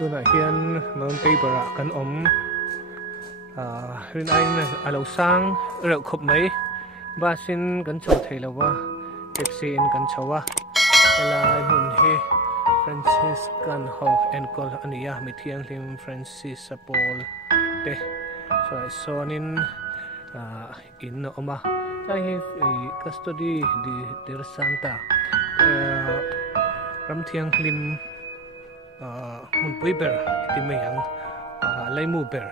tuna hian Mount Tabor kan om rin ai alo sang rau khop mai basin kan chau theilawa taxi in kan chawa ela mun he Francis kan ho enkol ania mithiang lim Francis Paul te so sonin in oma ai custody di der santa ram thiang lim mun puiber ti meyang laimu ber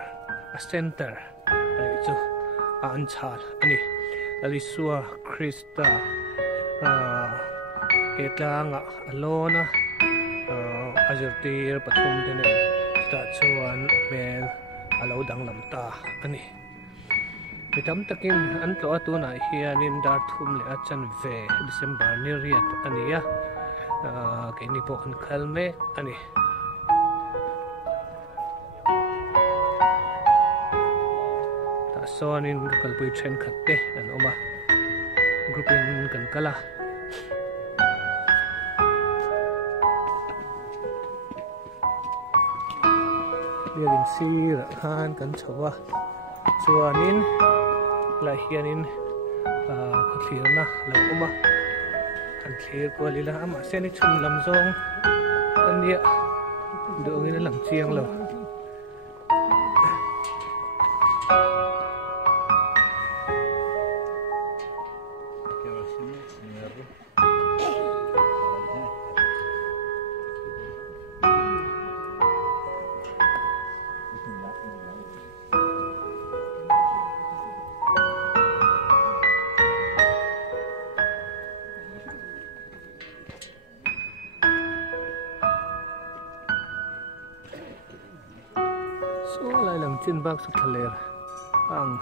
a center ai chu an chal ani alisua Krista etlanga alona azurtir pathum dene sta chuan mel alo dang lamta ani mitam takin an to atuna hianin dar thum le achan ve December ni riat ania kaini po kan khalme ani ta sonin kalpui chen khatte an oma groupin kan kala lirin sir han kan chawa chuanin la hianin khathirna lo oma an thlir ko lila ama seni chum lam zong ania dongin lam chiang lo so lai lam chin bak su thaler ang